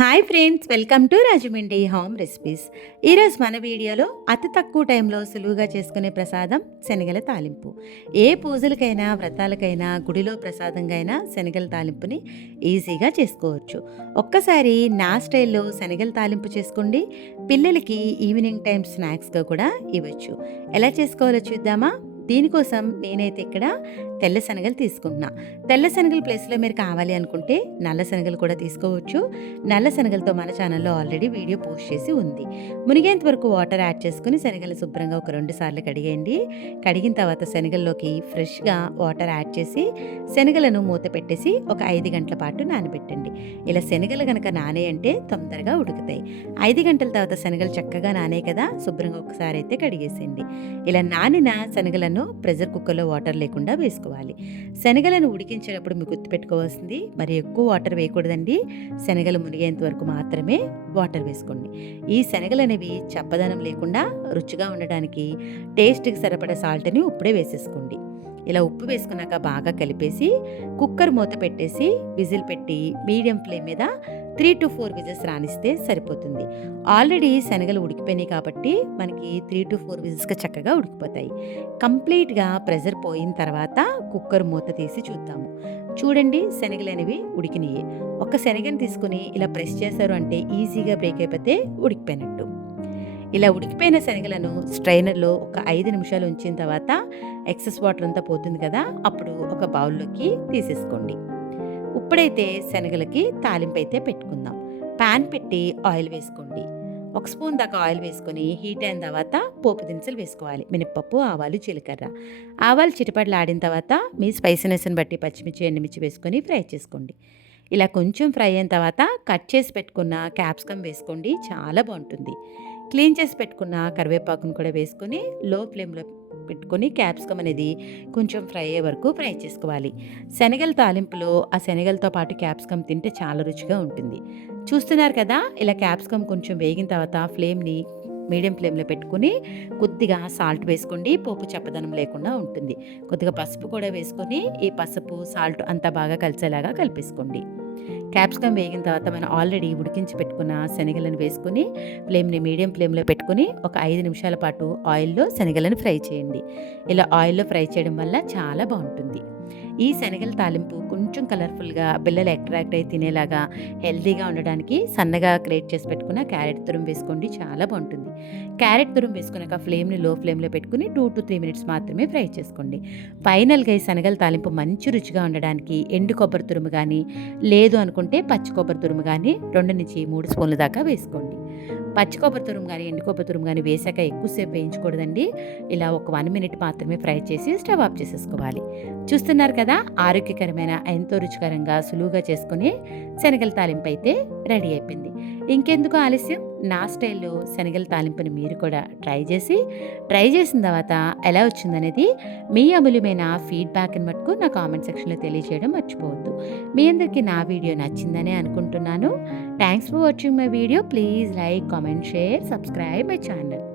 Hi friends, welcome to Rajahmundry home recipes. ఈరోజు మన వీడియోలో అతి తక్కువ టైంలో సులువుగా చేసుకునే ప్రసాదం శనగల తాలింపు. ఏ పూజలకైనా, వ్రతాలకైనా, గుడిలో ప్రసాదంగా అయినా శనగల తాలింపుని ఈజీగా చేసుకోవచ్చు. ఒక్కసారి నా స్టైల్లో శనగల తాలింపు చేసుకోండి. పిల్లలకి ఈవినింగ్ టైం స్నాక్స్గా కూడా ఇవ్వచ్చు. ఎలా చేసుకోవాలో చూద్దామా? దీనికోసం నేనైతే ఇక్కడ తెల్ల శనగలు తీసుకుంటున్నా. తెల్ల శనగల ప్లేస్లో మీరు కావాలి అనుకుంటే నల్ల శనగలు కూడా తీసుకోవచ్చు. నల్ల శనగలతో మన ఛానల్లో ఆల్రెడీ వీడియో పోస్ట్ చేసి ఉంది. మునిగేంత వరకు వాటర్ యాడ్ చేసుకుని శనగలు శుభ్రంగా ఒక 2 సార్లు కడిగేయండి. కడిగిన తర్వాత శనగల్లోకి ఫ్రెష్గా వాటర్ యాడ్ చేసి శనగలను మూత పెట్టేసి ఒక 5 గంటల పాటు నానబెట్టండి. ఇలా శనగలు కనుక నానేయంటే తొందరగా ఉడుకుతాయి. 5 గంటల తర్వాత శనగలు చక్కగా నానే కదా, శుభ్రంగా ఒకసారి అయితే కడిగేసేయండి. ఇలా నానిన శనగలను ప్రెషర్ కుక్కర్లో వాటర్ లేకుండా వేసుకోవాలి. శనగలను ఉడికించేటప్పుడు మీకు గుర్తుపెట్టుకోవాల్సింది, మరి ఎక్కువ వాటర్ వేయకూడదండి. శనగలు మునిగేంత వరకు మాత్రమే వాటర్ వేసుకోండి. ఈ శనగలు అనేవి చప్పదనం లేకుండా రుచిగా ఉండడానికి టేస్ట్కి సరిపడా సాల్ట్ని ఇప్పుడే వేసేసుకోండి. ఇలా ఉప్పు వేసుకున్నాక బాగా కలిపేసి కుక్కర్ మూత పెట్టేసి విజిల్ పెట్టి మీడియం ఫ్లేమ్ మీద 3 to 4 విజిల్స్ రానిస్తే సరిపోతుంది. ఆల్రెడీ శనగలు ఉడికిపోయినాయి కాబట్టి మనకి 3 to 4 విజిల్స్గా చక్కగా ఉడికిపోతాయి. కంప్లీట్గా ప్రెషర్ పోయిన తర్వాత కుక్కర్ మూత తీసి చూద్దాము. చూడండి, శనగలు అనేవి ఉడికినాయి. ఒక శనగని తీసుకుని ఇలా ప్రెస్ చేశారు అంటే ఈజీగా బ్రేక్ అయిపోతే ఉడికిపోయినట్టు. ఇలా ఉడికిపోయిన శనగలను స్ట్రైనర్లో ఒక 5 నిమిషాలు ఉంచిన తర్వాత ఎక్సెస్ వాటర్ అంతా పోతుంది కదా, అప్పుడు ఒక బౌల్లోకి తీసేసుకోండి. ఇప్పుడైతే శనగలకి తాలింపు అయితే పెట్టుకుందాం. ప్యాన్ పెట్టి ఆయిల్ వేసుకోండి. 1 స్పూన్ దాకా ఆయిల్ వేసుకొని హీట్ అయిన తర్వాత పోపు దినుసులు వేసుకోవాలి. మినపప్పు, ఆవాలు, జీలకర్ర. ఆవాలు చిటపటలాడిన తర్వాత మీ స్పైసీనెస్ని బట్టి పచ్చిమిర్చి, ఎండుమిర్చి వేసుకొని ఫ్రై చేసుకోండి. ఇలా కొంచెం ఫ్రై అయిన తర్వాత కట్ చేసి పెట్టుకున్న క్యాప్సికమ్ వేసుకోండి, చాలా బాగుంటుంది. క్లీన్ చేసి పెట్టుకున్న కరివేపాకును కూడా వేసుకొని లో ఫ్లేమ్లో పెట్టుకొని క్యాప్సికమ్ అనేది కొంచెం ఫ్రై అయ్యే వరకు ఫ్రై చేసుకోవాలి. శనగల తాలింపులో ఆ శనగలతో పాటు క్యాప్సికమ్ తింటే చాలా రుచిగా ఉంటుంది. చూస్తున్నారు కదా, ఇలా క్యాప్సికమ్ కొంచెం వేగిన తర్వాత ఫ్లేమ్ని మీడియం ఫ్లేమ్లో పెట్టుకుని కొద్దిగా సాల్ట్ వేసుకోండి. పోపు చప్పదనం లేకుండా ఉంటుంది. కొద్దిగా పసుపు కూడా వేసుకొని ఈ పసుపు, సాల్ట్ అంతా బాగా కలిసేలాగా కలిపేసుకోండి. క్యాప్సికమ్ వేగిన తర్వాత మనం ఆల్రెడీ ఉడికించి పెట్టుకున్న శనగలను వేసుకుని ఫ్లేమ్ని మీడియం ఫ్లేమ్లో పెట్టుకుని ఒక 5 నిమిషాల పాటు ఆయిల్లో శనగలను ఫ్రై చేయండి. ఇలా ఆయిల్లో ఫ్రై చేయడం వల్ల చాలా బాగుంటుంది. ఈ శనగల తాలింపు కొంచెం కలర్ఫుల్గా, పిల్లలు అట్రాక్ట్ అయి తినేలాగా, హెల్తీగా ఉండడానికి సన్నగా గ్రేట్ చేసి పెట్టుకున్న క్యారెట్ తురుము వేసుకోండి, చాలా బాగుంటుంది. క్యారెట్ తురుము వేసుకున్నాక ఫ్లేమ్ని లో ఫ్లేమ్లో పెట్టుకుని 2 to 3 మినిట్స్ మాత్రమే ఫ్రై చేసుకోండి. ఫైనల్గా ఈ శనగల తాలింపు మంచి రుచిగా ఉండడానికి ఎండు కొబ్బరి తురుము కానీ, లేదు అనుకుంటే పచ్చి కొబ్బరి తురుము కానీ 2 నుంచి 3 స్పూన్ల దాకా వేసుకోండి. పచ్చి కొబ్బరి తురుము కానీ, ఎండు కొబ్బరి తురుము కానీ వేసాక ఎక్కువసేపు వేయించకూడదండి. ఇలా ఒక 1 మినిట్ మాత్రమే ఫ్రై చేసి స్టవ్ ఆఫ్ చేసేసుకోవాలి. చూస్తున్నారు కదా, ఆరోగ్యకరమైన, ఎంతో రుచికరంగా, సులువుగా చేసుకుని శనగల తాలింపు అయితే రెడీ అయిపోయింది. ఇంకెందుకు ఆలస్యం, నా స్టైల్లో శనగల తాలింపుని మీరు కూడా ట్రై చేసిన తర్వాత ఎలా వచ్చిందనేది మీ అమూల్యమైన ఫీడ్బ్యాక్ని మటుకు నా కామెంట్ సెక్షన్లో తెలియజేయడం మర్చిపోవద్దు. మీ అందరికీ నా వీడియో నచ్చిందనే అనుకుంటున్నాను. Thanks for watching my video. Please like, comment, share, subscribe my channel.